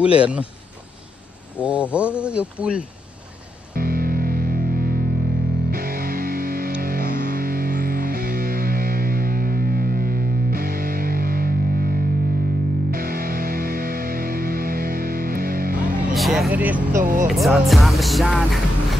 पुल हेर्नु ओहो यो पुल It's our time to shine.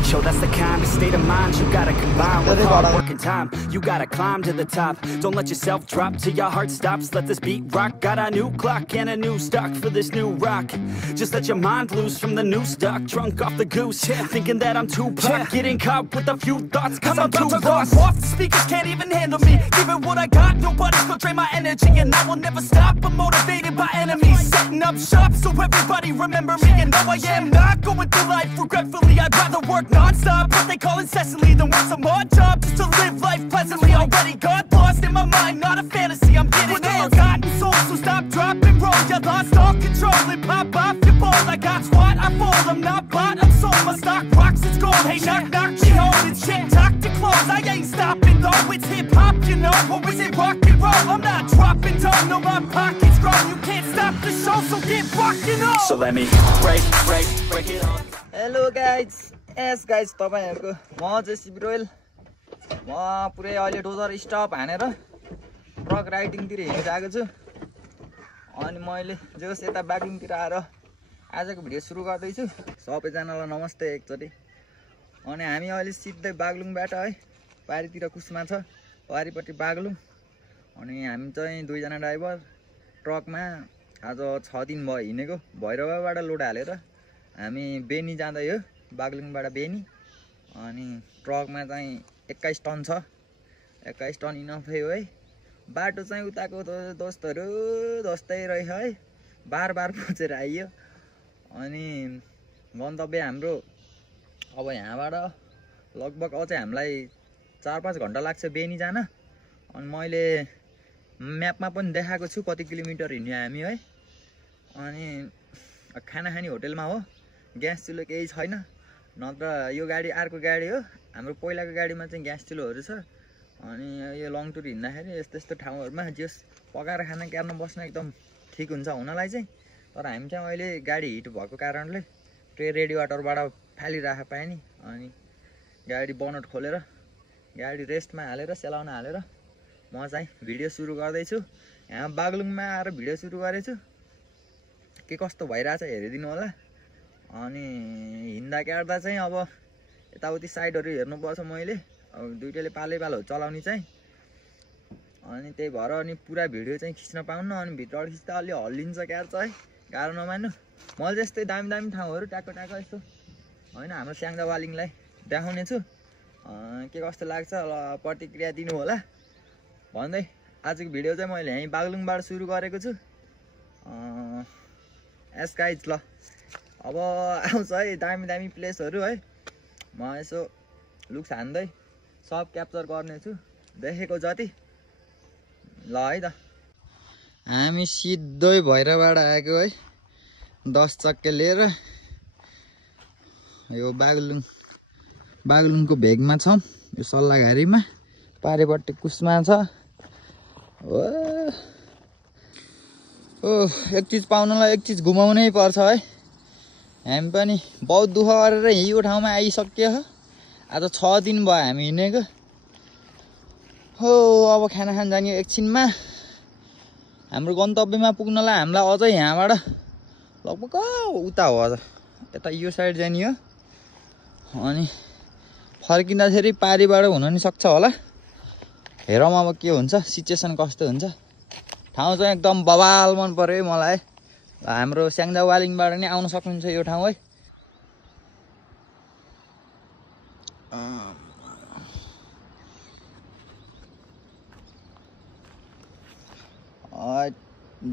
Show that's the kind of state of mind you gotta combine with hard work and time. You gotta climb to the top. Don't let yourself drop till your heart stops. Let this beat rock. Got a new clock and a new stock for this new rock. Just let your mind loose from the new stock. Drunk off the goose, thinking that I'm too pop. Getting caught with a few thoughts cause I'm too lost. Off the speakers can't even handle me. Give it what I got, nobody's gonna drain my energy. And I will never stop, I'm motivated by enemies. Setting up shop so everybody remember me. And no, I am not going through life regretfully. I'd rather work non-stop, what they call incessantly, than work some odd job just to live life pleasantly. Already got lost in my mind, not a fantasy. I'm getting with a forgotten soul, so stop, drop, and roll. You lost all control and pop off your ball. I got squat, I fold, I'm not bought, I'm sold. My stock rocks, it's gold. Hey, knock, knock, she holding shit, talk to close. I ain't stopping though, it's hip-hop, you know. Or is it rock and roll? I'm not dropping down, no, my pocket's grow. You can't stop the show, so get rockin' on. So let me break it on. Hello guys, yes guys, तपाईहरुको म JCB royal म पुरै अहिले dozer stop हानेर truck riding तिर हिँडिरहेको छु अनि मैले जस यता बागलुङ तिर आएर आजको भिडियो सुरु गर्दै छु सबैजनालाई नमस्ते एकचोटी अनि हामी अहिले सिधै बागलुङबाट है पारीतिर कुसमा छ पारीपट्टि बागलुङ अनि हामी चाहिँ दुई जना ड्राइभर ट्रकमा आज 6 दिन भयो हिँडेको भैरवबाट लोड हालेर हामी बेनी जाँदै हो बागलुङबाट बेनी अनि ट्रकमा चाहिँ 21 टन छ 21 टन इनफै हो है बाटो चाहिँ उताको दोस्तहरु जस्तै रह्यो है बार पुछेर आइयो अनि गन्तव्य हाम्रो अब यहाँबाट लगभग अझै हामीलाई 4-5 घण्टा लाग्छ बेनी जान अनि मैले म्यापमा पनि देखाएको छु कति किलोमिटर हिँड्यो हामी है अनि खाना खानी होटलमा हो ग्यास चुलो केही छैन नत्र यो गाडी अर्को गाडी हो हाम्रो पहिलाको गाडीमा चाहिँ ग्यास चुलोहरु छ अनि यो लङ टुर हिँड्दाखेरि यस्तो ठाउँहरुमा जस पकाएर खाना क्यार्न बस्न एकदम ठीक हुन्छ हुनलाई चाहिँ तर हामी चाहिँ अहिले गाडी हिट भएको कारणले ट्रे रेडिएटरबाट फालिराख पाए नि अनि गाडी बनट खोलेर गाडी रेस्टमा हालेर सेलाउन हालेर म चाहिँ भिडियो सुरु गर्दै छु यहाँ बागलुङमा आएर भिडियो सुरु गरेछु के कस्तो भइराछ हेरिदिनु होला अनि हिँड्दा क्यार्दा चाहिँ अब यताउति साइडहरु हेर्नुपर्छ मैले अब दुईटैले पालै चलाउने चाहिँ अनि त्यही भएर अनि पुरा भिडियो चाहिँ खिच्न पाउन्न अनि भित्रबाट खिच्दा अलि हल्लिन्छ क्यार्छ है गाह्रो नमान्नु मैले जस्तै दामी ठाउँहरु टाको यस्तो हैन हाम्रो स्याङजा वालिङलाई देखाउने छु के कस्तो लाग्छ प्रतिक्रिया दिनु होला भन्दै आजको भिडियो चाहिँ मैले यही बागलुङबाट सुरु गरेको छु एस गाइज ल अब आउँछ है दामी प्लेसहरु है म यसो लुक्स हान्दै सब क्याप्चर गर्ने छु देखेको जति ल है त हामी सिधै भैरवबाट आएको है 10 चक्के लिएर यो बागलुङको भेगमा छौं यो सल्लाघारीमा पारेपट्टि कुसमा छ ओ एक चीज पाउनलाई एक चीज घुमाउनै पर्छ है हामी पनि बहुत दुःख गरेर यो ठाउँमा आइसक्यो आज 6 दिन भयो हामी हिँडेको हो अब खाना खान जाने एकछिनमा हाम्रो गन्तव्यमा पुग्नलाई हामीलाई अझै यहाँबाट लगभग उता हो अझ यता यो साइड जाने हो अनि फर्किँदाखेरि पारीबाट हुन नि सक्छ होला हेरौँ अब के हुन्छ सिचुएसन कस्तो हुन्छ ठाउँ चाहिँ एकदम बवाल मन पर्यो मलाई हाम्रो स्याङजा वालिङबाट नि आउन सक्नुहुन्छ यो ठाउँ है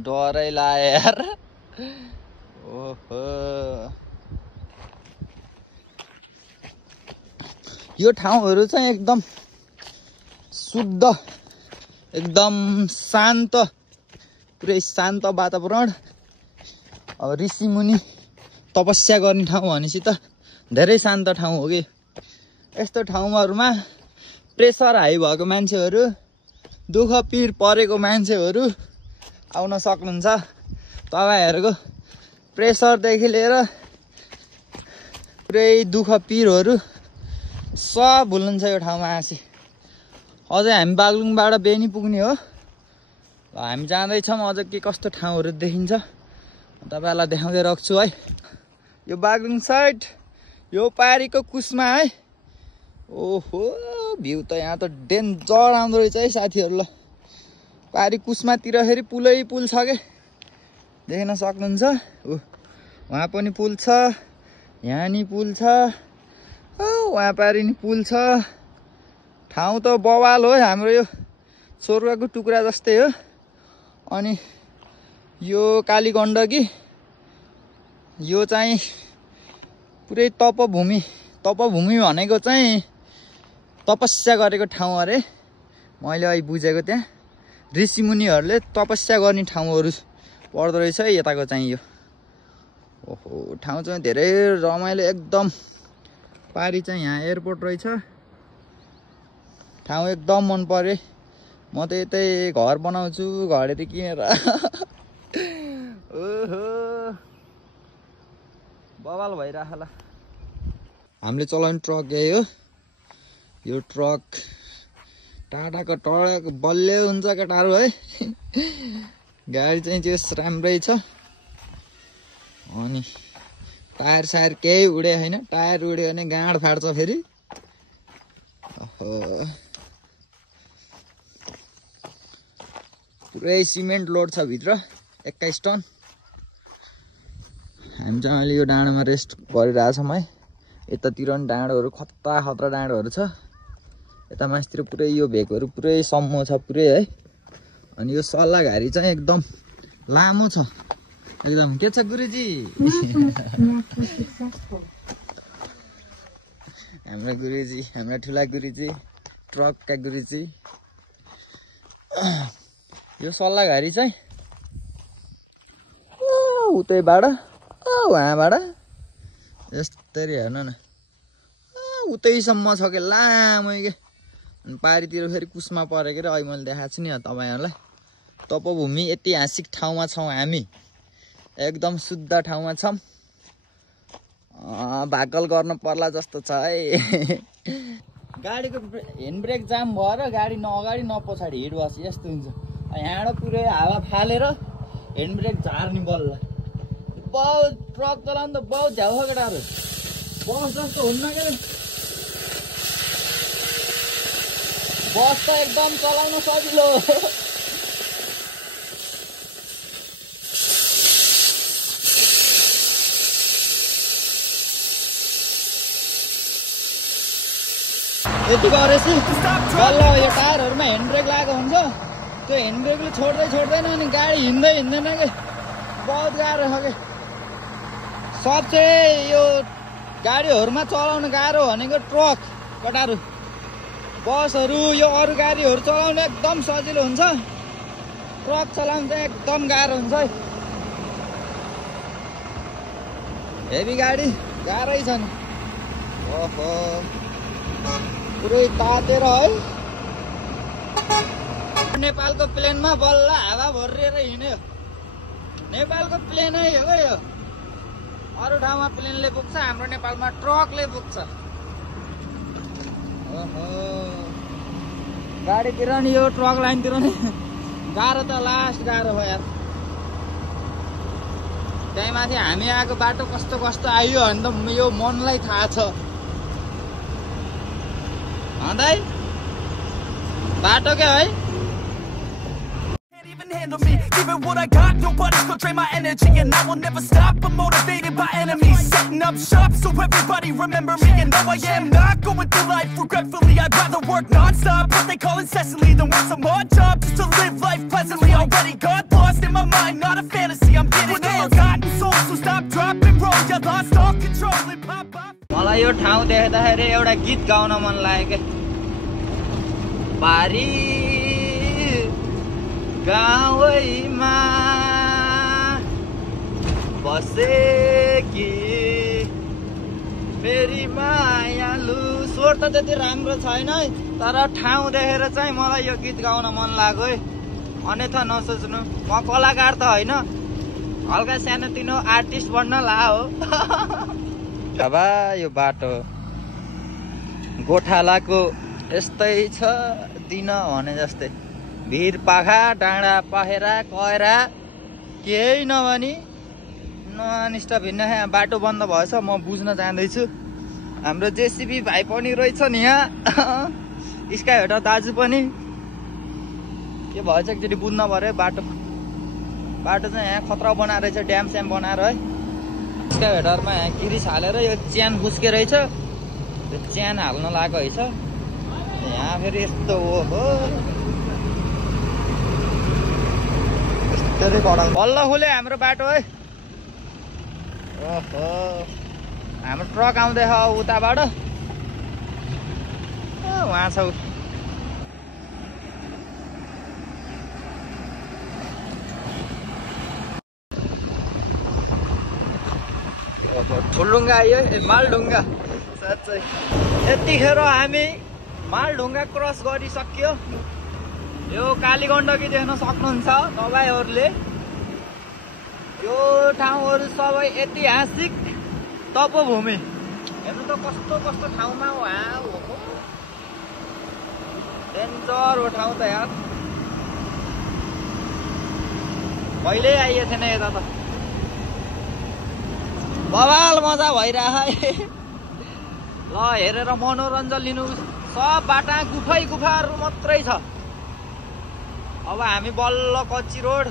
डरै लाग्यो यार ओहो यो ठाउँहरु चाहिँ एकदम शुद्ध एकदम शान्त पुरै शान्त वातावरण अब ऋषि मुनि तपस्या गर्ने ठाउँ भनेपछि त धेरै शान्त ठाउँ हो कि यस्तो ठाउँहरुमा प्रेसर हाई भएको मान्छेहरु दुःख पीड परेको मान्छेहरु आउन सक्नुहुन्छ तपाईहरुको प्रेसरदेखि लिएर पुरै दुःख पिरहरू सब भुल्नुहुन्छ यो ठाउँमा आसी। अझै हामी बागलुङबाट बेनी पुग्ने हो। हामी जाँदैछौँ, अझ के कस्तो ठाउँहरू देखिन्छ तपाईँहरूलाई देखाउँदै राख्छु है। यो बागलुङ साइड, यो पारीको कुस्मा है। ओहो भ्यू त यहाँ त डेन्जर आउँदो रहेछ है साथीहरू। ल पारी कुस्मातिर फेरि पुलै पुल छ के, देख्न सक्नुहुन्छ। वहाँ पनि पुल छ, यहाँ नि पुल छ, वहाँ पारी नि पुल छ। ठाउँ त बवाल हो हाम्रो, यो स्वर्गको टुक्रा जस्तै हो। अनि यो कालीगण्डकी, यो चाहिँ पुरै तपभूमि। तपभूमि भनेको चाहिँ तपस्या गरेको ठाउँ अरे, मैले अहिले बुझेको। त्यहाँ ऋषिमुनिहरूले तपस्या गर्ने ठाउँहरू पर्दो रहेछ है यताको चाहिँ यो। ओहो ठाउँ चाहिँ धेरै रमाइलो एकदम। पारी चाहिँ यहाँ एयरपोर्ट रहेछ। ठाउँ एकदम मन पर्यो। म त यतै घर बनाउँछु घरहरू किनेर। ओहो बवाल भइरहेको होला। हामीले चलाउने ट्रक यही हो। यो ट्रक टाटाको टडाको बलियो हुन्छ केटाहरू है। गाडी चाहिँ त्यस राम्रै छ। अनि टायर सायर केही उडे होइन, टायर उड्यो भने गाँड फाट्छ फेरि। पुरै सिमेन्ट लोड छ भित्र, 21 टन। हामी चाहिँ अहिले यो डाँडोमा रेस्ट गरिरहेछौँ है। यतातिर पनि डाँडोहरू खतरा डाँडोहरू छ। यता मासतिर पुरै यो भेगहरू पुरै सम्मो छ पुरै है। अनि यो सल्लाघारी चाहिँ एकदम लामो छ एकदम। के छ गुरुजी? हाम्रो गुरुजी, हाम्रो ठुला गुरुजी, ट्रकका गुरुजी। यो सल्लाघारी चाहिँ उतैबाट उहाँबाट यस्तरी हेर्नु न, उतैसम्म छ कि लामो के। अनि पारीतिर फेरि कुस्मा परेको रे। अहिले मैले देखाएको छु नि तपाईँहरूलाई। तपभूमि ऐतिहासिक ठाउँमा छौँ हामी, एकदम शुद्ध ठाउँमा छौँ। भाकल गर्न पर्ला जस्तो छ है। गाडीको ह्यान्ड ब्रेक जाम भएर गाडी न अगाडि न पछाडि हिट बस यस्तो हुन्छ। यहाँबाट पुरै हावा फालेर ह्यान्ड ब्रेक झार्ने बल्ल। बहुत ट्रक चलाउनु त बहुत झ्याउ छ केटाहरू, बस जस्तो हुन्न क्या। बस त एकदम चलाउन सजिलो। यति गरेपछि बल्ल यो टायरहरूमा ह्यान्ड ब्रेक लागेको हुन्छ। त्यो ह्यान्ड ब्रेकले छोड्दैन अनि गाडी हिँड्दैन कि, बहुत गाह्रो छ कि। सबसे यो गाडीहरूमा चलाउन गाह्रो भनेको ट्रक केटाहरू। बसहरू यो अरू गाडीहरू चलाउन एकदम सजिलो हुन्छ, ट्रक चलाउन चाहिँ एकदम गाह्रो हुन्छ है। हेभी गाडी गाह्रै छ नि। ओहो पुरै तातेर है। नेपालको प्लेनमा बल्ल हावा भरिएर हिँड्यो। नेपालको प्लेनै हो क्या यो। अरू ठाउँमा प्लेनले पुग्छ, हाम्रो नेपालमा ट्रकले पुग्छ। ओहो गाडीतिर नि यो ट्रक लाइनतिर नि गाह्रो त लास्ट गाह्रो भयो यार। त्यही माथि हामी आएको बाटो कस्तो कस्तो आयो भने त यो मनलाई थाहा छ। बाटो क्या है। Handle me, giving what I got, nobody's gonna drain my energy. And I will never stop, I'm motivated by enemies. Setting up shop so everybody remember me. And though I am not going through life regretfully, I'd rather work non-stop, what they call incessantly, than work some odd job just to live life pleasantly. Already got lost in my mind, not a fantasy, I'm getting forgotten souls, so stop, drop and roll. You lost all control and pop up. मलाई यो ठाउँ देख्दाखेरि एउटा गीत गाउन मन लाग्यो। पारी गाउँमा बसेकी मेरी मायालु। स्वर त त्यति राम्रो छैन है, तर ठाउँ देखेर चाहिँ मलाई यो गीत गाउन मन लाग्यो है। अन्यथा नसोच्नु, म कलाकार त होइन, म हल्का सानोतिनो आर्टिस्ट बन्न ला हो। अब यो बाटो गोठालाको यस्तै छ दिन भने जस्तै भिर पाखा डाँडा पखेरा कहेरा केही नभनी नअनिष्ट भिन्न बाटो बन्द भएछ। म बुझ्न जाँदैछु। हाम्रो जेसीबी भाइ पनि रहेछ नि यहाँ स्काई हेटर दाजु पनि के भएछ एकचोटि बुझ्न पर्यो। बाटो चाहिँ यहाँ खतरा बनाएर रहेछ ड्याम स्याम बनाएर है। स्काई हेटरमा यहाँ किरिस हालेर यो च्यान फुस्के रहेछ त्यो च्यान हाल्न लागेको रहेछ यहाँ फेरि यस्तो हो बल्ल खोल्यो हाम्रो बाटो है। ओहो हाम्रो ट्रक आउँदैछ उताबाट उहाँ छ ठुलढुङ्गा आयो मालढुङ्गा साँच्चै यतिखेर हामी मालढुङ्गा क्रस गरिसक्यो। यो कालीगण्डकी देख्न सक्नुहुन्छ तपाईँहरूले। यो ठाउँहरू सबै ऐतिहासिक तपोभूमि हेर्नु त कस्तो कस्तो ठाउँमा वहाँ हो डेन्जर हो ठाउँ त यार। कहिल्यै आइएको थिएन यता त बवाल मजा भइरह। ल हेरेर मनोरञ्जन लिनु सब बाटा गुफाहरू मात्रै छ। अब हामी बल्ल कच्ची रोड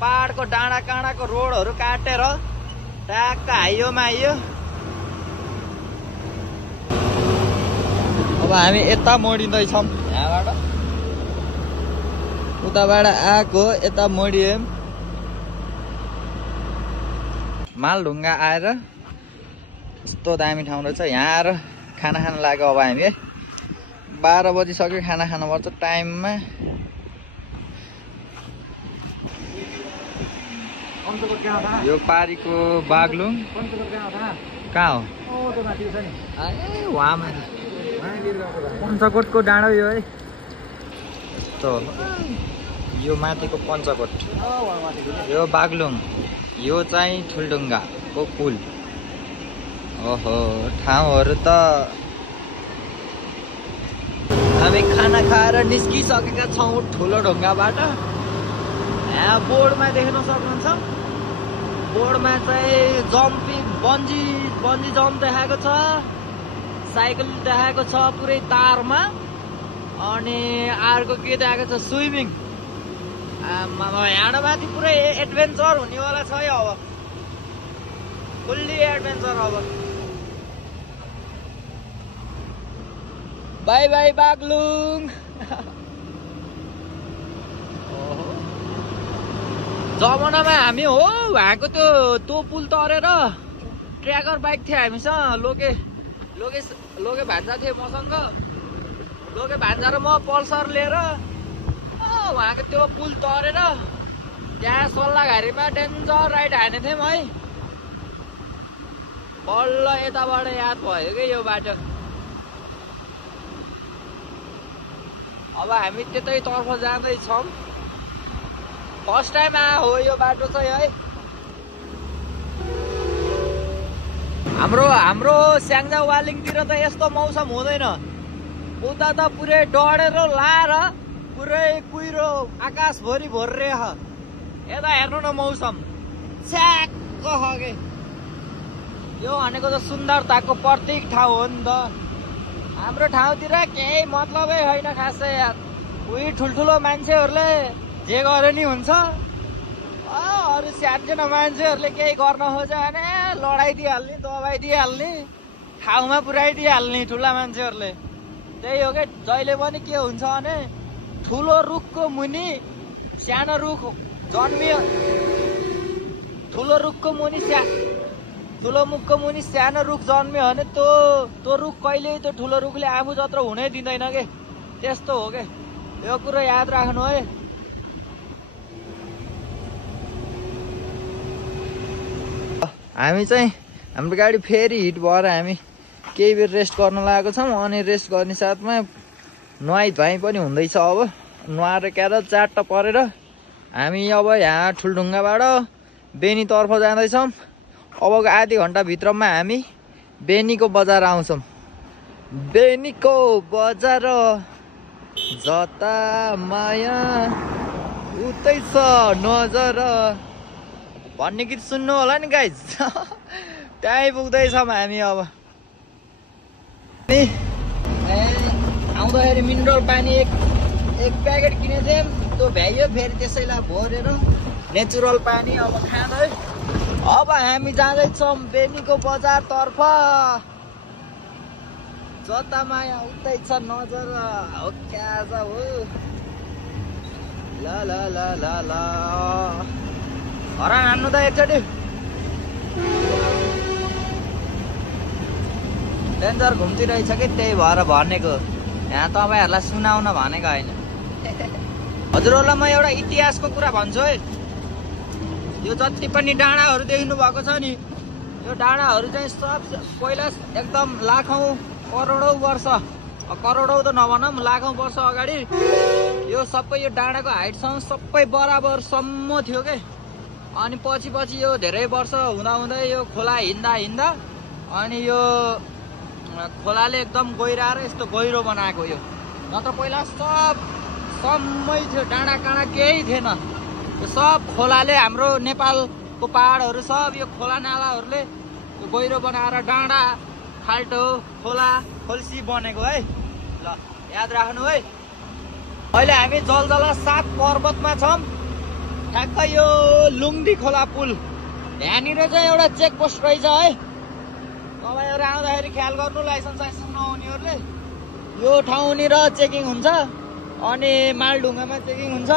पहाडको डाँडा काँडाको रोडहरू काटेर ट्याक्क हाइयोमा आइयो। अब हामी यता मोडिँदैछौँ यहाँबाट उताबाट आएको यता मोडियौँ। मालढुङ्गा आएर यस्तो दामी ठाउँ रहेछ। यहाँ आएर खाना खान लाग्यो। अब हामी 12 बजिसक्यो खाना खानुपर्छ टाइममा। यो पारीको बागलुङ कहाँ हो वहाँ पञ्चकोटको डाँडो यो है। यस्तो यो माथिको पञ्चकोट यो बागलुङ यो चाहिँ ठुलढुङ्गाको पुल। ओहो ठाउँहरू त हामी खाना खाएर निस्किसकेका छौँ ठुलो ढुङ्गाबाट। यहाँ बोर्डमा देख्न सक्नुहुन्छ बोर्डमा चाहिँ बन्जी जम्प देखाएको छ साइकल देखाएको छ पुरै तारमा अनि अर्को के देखाएको छ स्विमिङ। यहाँ माथि पुरै एडभेन्चर हुनेवाला छ है। अब फुल्ली एडभेन्चर। अब बाई बाई बागलुङ। जमानामा हामी हो उहाँको त्यो पुल तरेर ट्र्याकर बाइक थियो हामीसँग लोके भान्जा थियो मसँग। लोके भान्जा र म पल्सर लिएर उहाँको त्यो पुल तरेर त्यहाँ सल्लाहघारीमा डेन्जर राइड हाने थियौँ है। बल्ल यताबाट याद भयो कि यो बाटो। अब हामी त्यतैतर्फ जाँदैछौँ। फर्स्ट टाइम हो यो बाटो चाहिँ है। हाम्रो स्याङ्जा वालिङतिर त यस्तो मौसम हुँदैन। उता त पुरै डढेर लाएर पुरै कुहिरो आकाशभरि भोर्रे छ। यता हेर्नु न मौसम छ्याक्क छ के। यो भनेको त सुन्दरताको प्रतीक ठाउँ हो नि त। हाम्रो ठाउँतिर केही मतलबै छैन खासै यार। उही ठुल्ठुलो मान्छेहरूले जे गरे नि हुन्छ। अरू सानो मान्छेहरूले केही गर्न खोज्यो भने लडाइदिइहाल्ने दबाइदिइहाल्ने ठाउँमा पुऱ्याइदिइहाल्ने ठुला मान्छेहरूले। त्यही हो क्या जहिले पनि के हुन्छ भने ठुलो रुखको मुनि सानो रुख जन्मियो। ठुलो मुखको मुनि सानो रुख जन्मियो भने त्यो रुख कहिल्यै त्यो ठुलो रुखले आफू जत्रो हुनै दिँदैन के। त्यस्तो हो के। यो कुरो याद राख्नु है। हामी चाहिँ हाम्रो गाडी फेरि हिट भएर हामी केही बेर रेस्ट गर्न लागेको छौँ। अनि रेस्ट गर्ने साथमा नुहाई धुवाई पनि हुँदैछ। अब नुहाएर क्याएर चाट्ट परेर हामी अब यहाँ ठुलढुङ्गाबाट बेनीतर्फ जाँदैछौँ। अबको आधी घन्टाभित्रमा हामी बेनीको बजार आउँछौँ। बेनीको बजार जता माया उतै छ नजर भन्ने गीत सुन्नु होला नि गाइज। त्यहीँ पुग्दैछौँ हामी। अब आउँदाखेरि मिनरल पानी एक प्याकेट किनेको थियौँ, त्यो भ्याइयो। फेरि त्यसैलाई भरेर नेचुरल पानी अब खाँदै अब हामी जाँदैछौँ बेनीको बजारतर्फ। जता माया उतै छ नजर हो क्या हो। ल ल ल ल ल हरान हान्नु त एकचोटि। डेन्जर घुम्तिरहेछ कि त्यही भएर भनेको, यहाँ तपाईँहरूलाई सुनाउन भनेको होइन। हजुरहरूलाई म एउटा इतिहासको कुरा भन्छु है। यो जति पनि डाँडाहरू देख्नु भएको छ नि, यो डाँडाहरू चाहिँ सब पहिला एकदम लाखौँ करोडौँ वर्ष, करोडौँ त नभनौँ लाखौँ वर्ष अगाडि यो सबै यो डाँडाको हाइटसँग सबै बराबरसम्म थियो के। अनि पछि पछि यो धेरै वर्ष हुँदा हुँदै यो खोला हिँड्दा हिँड्दा अनि यो खोलाले एकदम गहिराएर यस्तो गहिरो बनाएको। यो नत्र पहिला सब सम्मै थियो, डाँडा काँडा केही थिएन। यो सब खोलाले, हाम्रो नेपालको पहाडहरू सब यो खोला नालाहरूले यो गहिरो बनाएर डाँडा खाल्टो खोला खोल्सी बनेको है। ल याद राख्नु है। अहिले हामी जलजला 7 पर्वतमा छौँ। ठ्याक्कै यो लुङ्दी खोला पुल यहाँनिर चाहिँ एउटा चेकपोस्ट रहेछ है। तपाईँहरू आउँदाखेरि ख्याल गर्नु, लाइसेन्स नहुनेहरूले। यो ठाउँनिर चेकिङ हुन्छ अनि मालढुङ्गामा चेकिङ हुन्छ।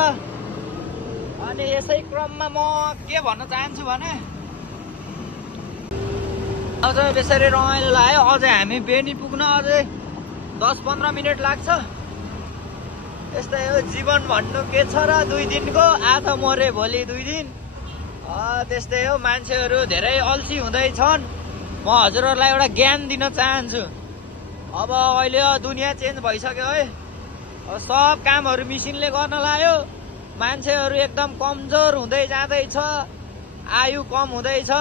अनि यसै क्रममा म के भन्न चाहन्छु भने अझ यसरी रमाइलो लाग्यो। अझै हामी बेनी पुग्न अझै 10-15 मिनट लाग्छ। यस्तै हो जीवन भन्नु के छ र, 2 दिनको आज मरे भोलि 2 दिन। त्यस्तै हो, मान्छेहरू धेरै अल्छी हुँदैछन्। म हजुरहरूलाई एउटा ज्ञान दिन चाहन्छु। अब अहिले दुनियाँ चेन्ज भइसक्यो है। सब कामहरू मेसिनले गर्न लाग्यो। मान्छेहरू एकदम कमजोर हुँदै जाँदैछ, आयु कम हुँदैछ।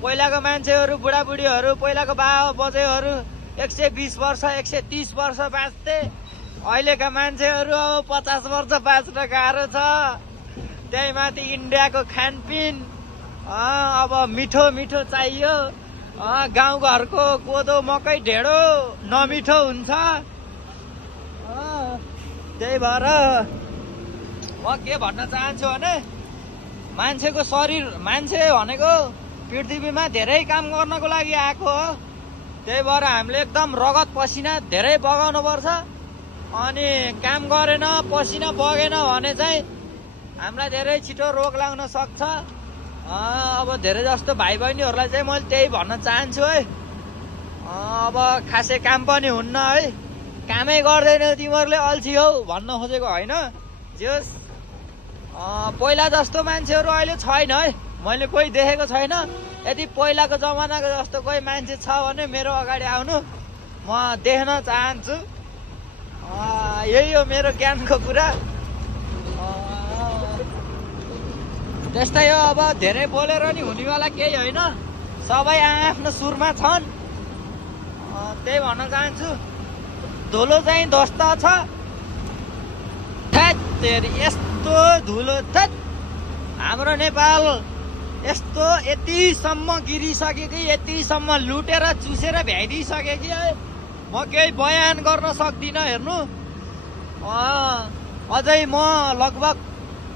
पहिलाको मान्छेहरू बुढाबुढीहरू, पहिलाको बाबा बजेहरू 120 वर्ष 130 वर्ष बाँच्थे। अहिलेका मान्छेहरू अब 50 वर्ष बाँच्न गाह्रो छ। त्यही माथि इन्डियाको खानपिन अब मिठो मिठो चाहियो। गाउँघरको कोदो मकै ढेँडो नमिठो हुन्छ। त्यही भएर म के भन्न चाहन्छु भने मान्छेको शरीर, मान्छे भनेको पृथ्वीमा धेरै काम गर्नको लागि आएको हो। त्यही भएर हामीले एकदम रगत पसिना धेरै बगाउनु पर्छ। अनि काम गरेन, पसिना बगेन भने चाहिँ हामीलाई धेरै छिटो रोग लाग्न सक्छ। अब धेरै जस्तो भाइ बहिनीहरूलाई चाहिँ मैले त्यही भन्न चाहन्छु है। अब खासै काम पनि हुन्न है, कामै गर्दैन तिमीहरूले अल्छी हौ भन्न खोजेको होइन। जस पहिला जस्तो मान्छेहरू अहिले छैन है, मैले कोही देखेको छैन। यदि पहिलाको जमानाको जस्तो कोही मान्छे छ भने मेरो अगाडि आउनु, म देख्न चाहन्छु। यही हो मेरो ज्ञानको कुरा। त्यस्तै हो, अब धेरै बोलेर नि हुनेवाला केही होइन। सबै आफ्नो सुरमा छन्। त्यही भन्न चाहन्छु। धुलो चाहिँ ध्वस्त छ। यस्तो धुलो हाम्रो नेपाल यस्तो यतिसम्म गिरिसक्यो कि, यतिसम्म लुटेर चुसेर भ्याइदिइसक्यो कि म केही बयान गर्न सक्दिनँ। हेर्नु, अझै म लगभग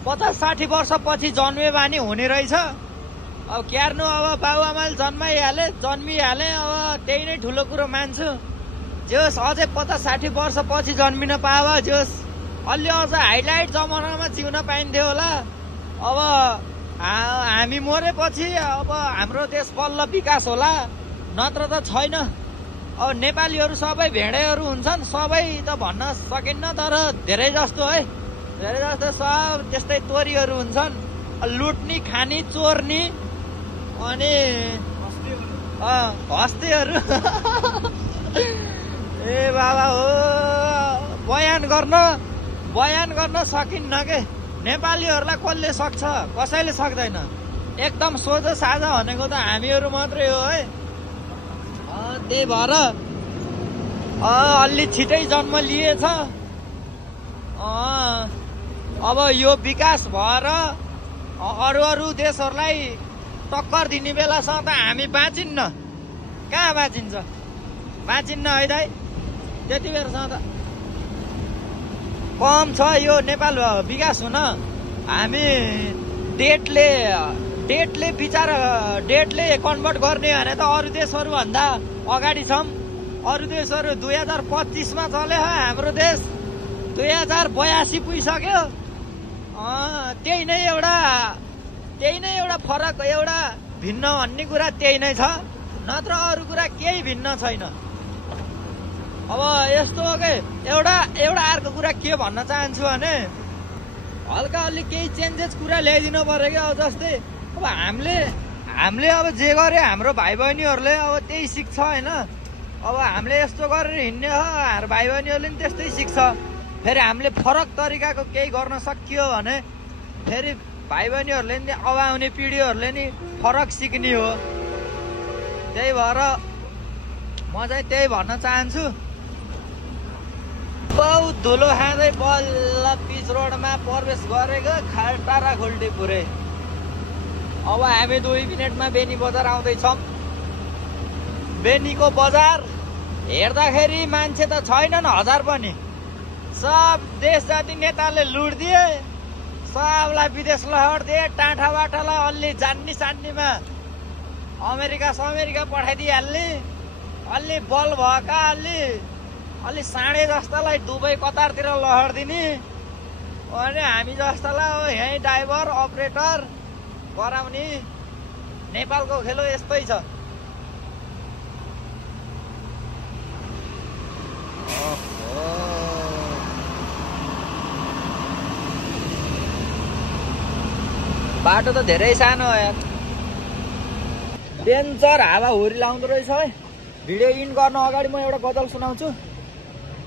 50-60 वर्षपछि जन्मे बानी हुने रहेछ। अब क्यार्नु, अब बाबुआमाले जन्मिहाले, अब त्यही नै ठुलो कुरो मान्छु। जोस् अझै 50-60 वर्षपछि जन्मिन पाए जोस् अलि अझ हाइलाइट जमानामा जिउन पाइन्थ्यो होला। अब हामी मरेपछि अब हाम्रो देश बल्ल विकास होला, नत्र त छैन। अब नेपालीहरू सबै भेडेहरू हुन्छन्, सबै त भन्न सकिन्न, तर धेरै जस्तो है, धेरै जस्तो सब त्यस्तै तोरीहरू हुन्छन्, लुट्ने खाने चोर्ने अनि हस्तेहरू। ए बाबा हो, बयान गर्न सकिन्न के। नेपालीहरूलाई कसले सक्छ, कसैले सक्दैन। एकदम सोझो साझा भनेको त हामीहरू मात्रै हो है। त्यही भएर अलि छिटै जन्म लिएछ। अब यो विकास भएर अरू देशहरूलाई टक्कर दिने बेलासम्म त हामी बाँचिन्न। कहाँ बाँचिन्छ? बाँचिन्न है दाइ। त्यति बेरसम्म त कम छ यो नेपाल विकास हुन। हामी डेटले कन्भर्ट गर्ने भने त अरू देशहरूभन्दा अगाडि छौँ। अरू देशहरू 2025मा चल्यो, हाम्रो देश 2082 पुगिसक्यो। त्यही नै एउटा फरक, एउटा भिन्न भन्ने कुरा त्यही नै छ, नत्र अरू कुरा केही भिन्न छैन। अब यस्तो हो कि एउटा अर्को कुरा के भन्न चाहन्छु भने हल्का अलि केही चेन्जेस कुरा ल्याइदिनु पर्यो क्या। अब जस्तै अब हामीले अब जे गरे हाम्रो भाइ बहिनीहरूले अब त्यही सिक्छ होइन। अब हामीले यस्तो गरेर हिँड्ने हो, हाम्रो भाइ बहिनीहरूले पनि त्यस्तै सिक्छ। फेरि हामीले फरक तरिकाको केही गर्न सकियो भने फेरि भाइ बहिनीहरूले नि अब आउने पिँढीहरूले नि फरक सिक्ने हो। त्यही भएर म चाहिँ त्यही भन्न चाहन्छु। बहुत धुलो खाँदै बल्ल पिच रोडमा प्रवेश गरेको टाढा खोल्टे पुरै। अब हामी 2 मिनटमा बेनी बजार आउँदैछौँ। बेनीको बजार हेर्दाखेरि मान्छे त छैनन् 1000 पनि। सब देश जाति नेताले लुटिदिए, सबलाई विदेश लहरिदिए, टाँठा बाठालाई अलि जान्नीमा अमेरिका पठाइदिइहाल्ने, अलि बल भएका अलि साँडे जस्तालाई दुबई कतारतिर लहरिदिने, अनि हामी जस्तालाई अब यहीँ ड्राइभर अपरेटर गराउने। नेपालको खेलो यस्तै छ। बाटो त धेरै सानो हो यार। डेन्जर हावा हुरी लाउँदो रहेछ है। भिडियो इन गर्न अगाडि म एउटा गजल सुनाउँछु।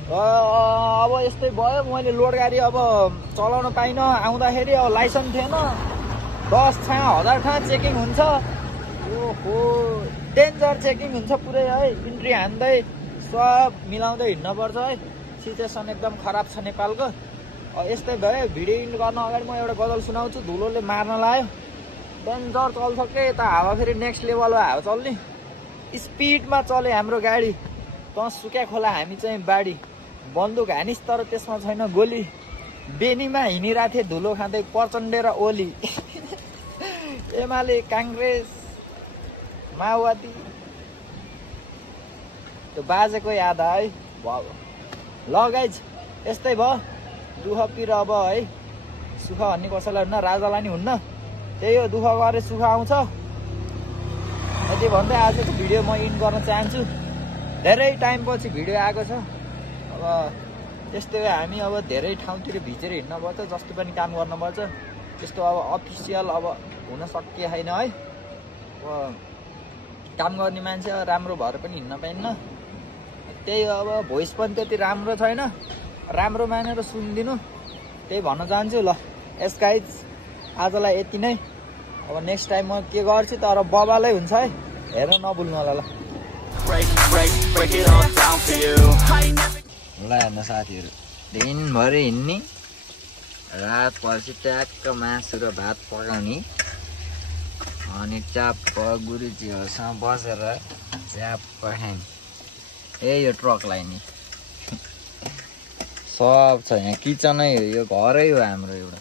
अब यस्तै भयो, मैले लोड गाडी अब चलाउन पाइनँ। आउँदाखेरि अब लाइसेन्स थिएन, 10 ठाउँ 1000 ठाउँ चेकिङ हुन्छ। ओहो डेन्जर चेकिङ हुन्छ पुरै है। इन्ट्री हान्दै सब मिलाउँदै हिँड्नुपर्छ है। सिचुएसन एकदम खराब छ नेपालको। यस्तै भयो। भिडियो इन गर्न अगाडि म एउटा गजल सुनाउँछु। धुलोले मार्न लाग्यो। डेन्जर चल्छ के यता हावा, फेरि नेक्स्ट लेभलको हावा चल्ने। स्पिडमा चले हाम्रो गाडी। त सुक्या खोला हामी चाहिँ बाडी। बन्दुक हानिस् तर त्यसमा छैन गोली। बेनीमा हिँडिरहेको थिएँ धुलो खाँदै प्रचण्ड र ओली। एमाले काङ्ग्रेस माओवादी त्यो बाजेको याद है। ल गाइज यस्तै भयो। दुःख पिर अब है, सुख भन्ने कसैलाई हुन्न, राजालाई नि हुन्न। त्यही हो, दुःख गरे सुख आउँछ। यति भन्दै आजको भिडियो म इन गर्न चाहन्छु। धेरै टाइमपछि भिडियो आएको छ। अब त्यस्तै हो, हामी अब धेरै ठाउँतिर भिजेर हिँड्नुपर्छ, जस्तो पनि काम गर्नुपर्छ। त्यस्तो अब अफिसियल अब हुन सकिए छैन है। अब काम गर्ने मान्छे राम्रो भएर पनि हिँड्न पाइन्न। त्यही हो, अब भोइस पनि त्यति राम्रो छैन, राम्रो मानेर सुनिदिनु, त्यही भन्न चाहन्छु। ल यस गाइज आजलाई यति नै। अब नेक्स्ट टाइम म के गर्छु तर बबालै हुन्छ है, हेर्न नभुल्नु होला। ल हेर्नु साथीहरू, दिनभरि हिँड्ने, रात पछि ट्याक्क मासु र भात पकाउने, अनि च्याप्प गुरुजीहरूसँग बसेर च्याप्प खाने। यो ट्रकलाई नि सब छ यहाँ, किचनै हो, यो घरै हो हाम्रो एउटा।